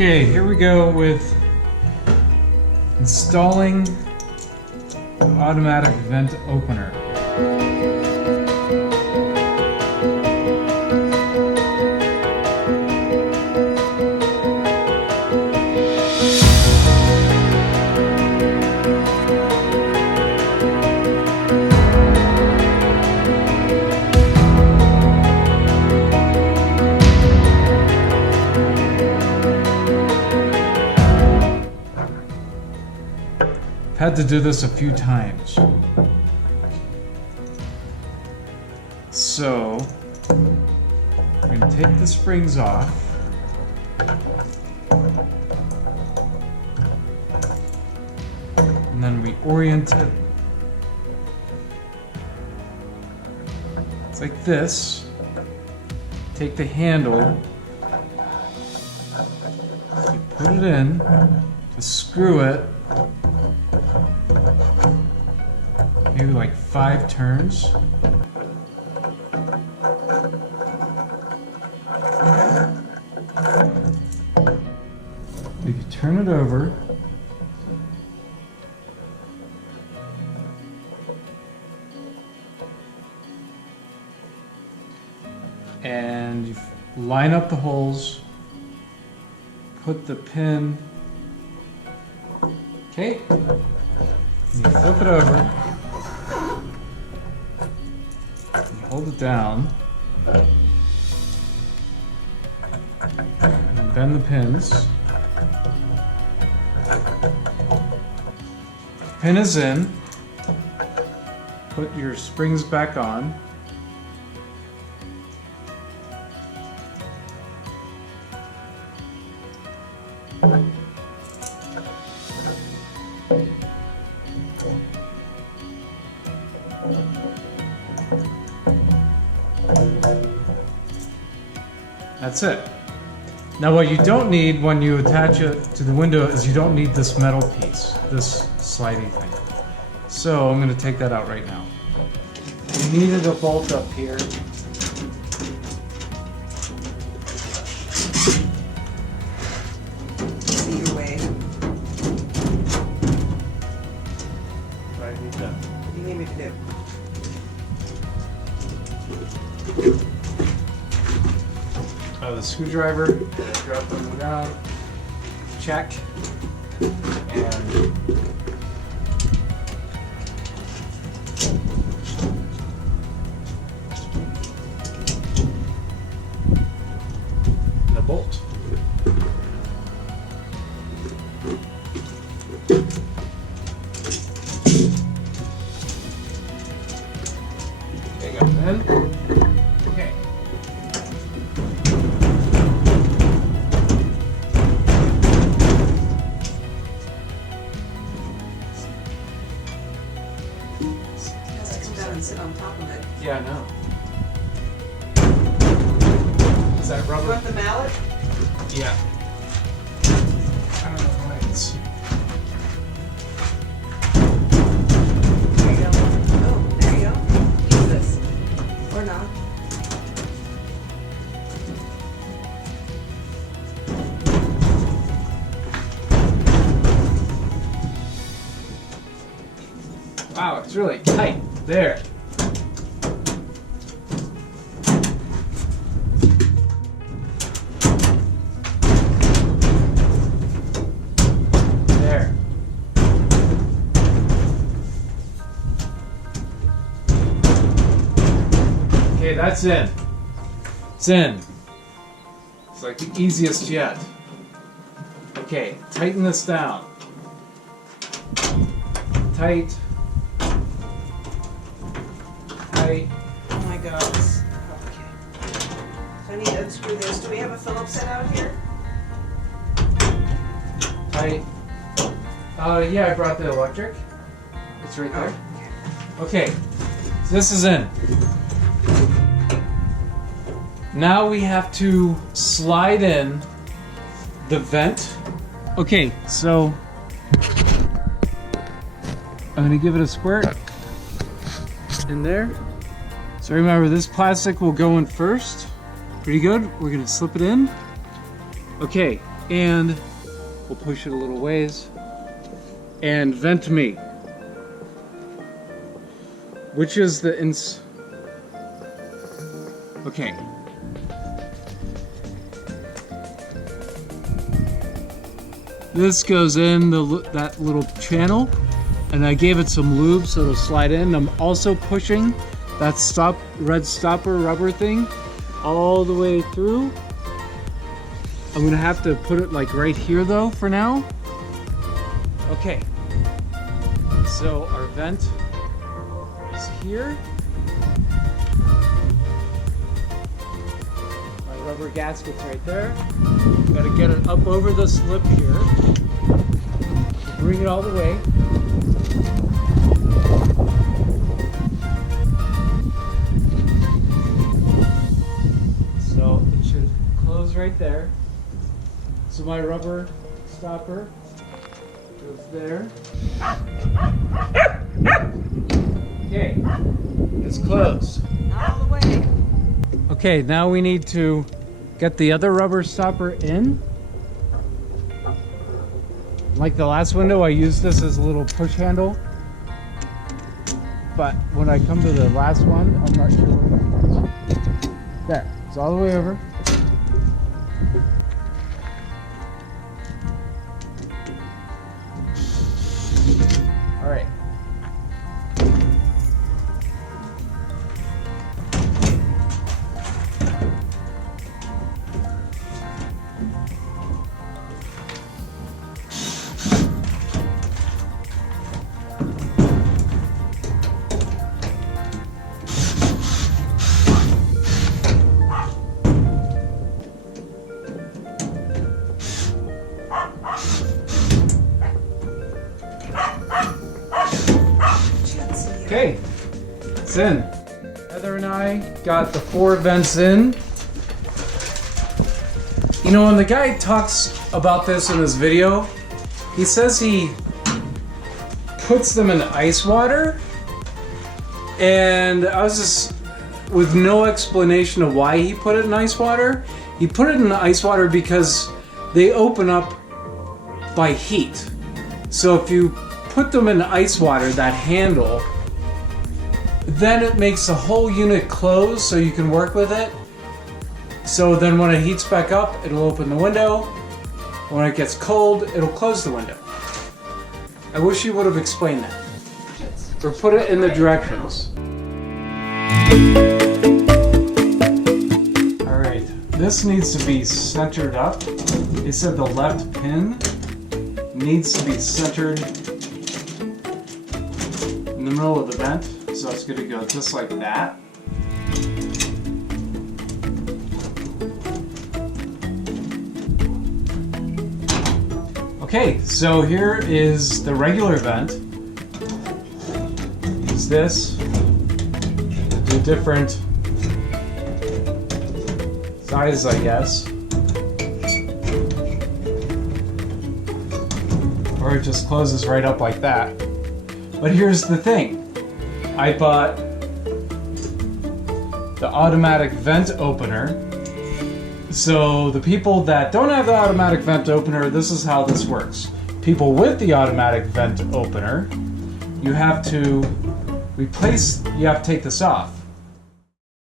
Okay, here we go with installing the automatic vent opener. I've had to do this a few times. So, I'm going to take the springs off. And then we orient it. It's like this. Take the handle. You put it in. To screw it. Maybe like 5 turns. If you turn it over, and you line up the holes, put the pin, okay, and you flip it over. Hold it down and bend the pins. Pin is in. Put your springs back on. That's it. Now what you don't need when you attach it to the window is you don't need this metal piece, this sliding thing. So I'm going to take that out right now. You needed a bolt up here. See your way. What do I need that? What do you need me to do? The screwdriver, drop them down, check, and the bolt. There you go, then. Okay. And sit on top of it. Yeah, I know. Is that You rubber? want the mallet? Yeah. I don't know why it's... There you go. Oh, there you go. Use this. Or not. Wow, it's really tight. There. There. Okay, that's in. It's in. It's like the easiest yet. Okay, tighten this down. Tight. Tight. Oh my god. Okay. So I need to unscrew this. Do we have a Phillips head out here? Tight. Yeah, I brought the electric. It's right there. Okay, so this is in. Now we have to slide in the vent. Okay, so I'm gonna give it a squirt in there. So remember, this plastic will go in first. Pretty good. We're gonna slip it in. Okay, And we'll push it a little ways and vent me, which is the okay. This goes in that little channel, and I gave it some lube so it'll slide in. I'm also pushing that red stopper rubber thing all the way through. I'm gonna have to put it like right here though for now. Okay, so our vent is here. My rubber gasket's right there. Gotta get it up over this lip here. Bring it all the way. So it should close right there. So my rubber stopper goes there. Okay, it's closed. Not all the way. Okay, now we need to get the other rubber stopper in. Like the last window, I used this as a little push handle. But when I come to the last one, I'm not sure what it is. There, it's all the way over. All right. Okay, it's in. Heather and I got the 4 vents in. You know, when the guy talks about this in his video, he says he puts them in ice water, and I was just, with no explanation of why he put it in ice water. He put it in ice water because they open up by heat. So if you put them in ice water, that handle, then it makes the whole unit close so you can work with it. So then when it heats back up, it'll open the window. When it gets cold, it'll close the window. I wish you would have explained that. Or put it in the directions. Alright, this needs to be centered up. They said the left pin needs to be centered in the middle of the vent. So it's going to go just like that. Okay, so here is the regular vent. Use this. Do different sizes, I guess. Or it just closes right up like that. But here's the thing. I bought the automatic vent opener. So the people that don't have the automatic vent opener, this is how this works. People with the automatic vent opener, you have to take this off.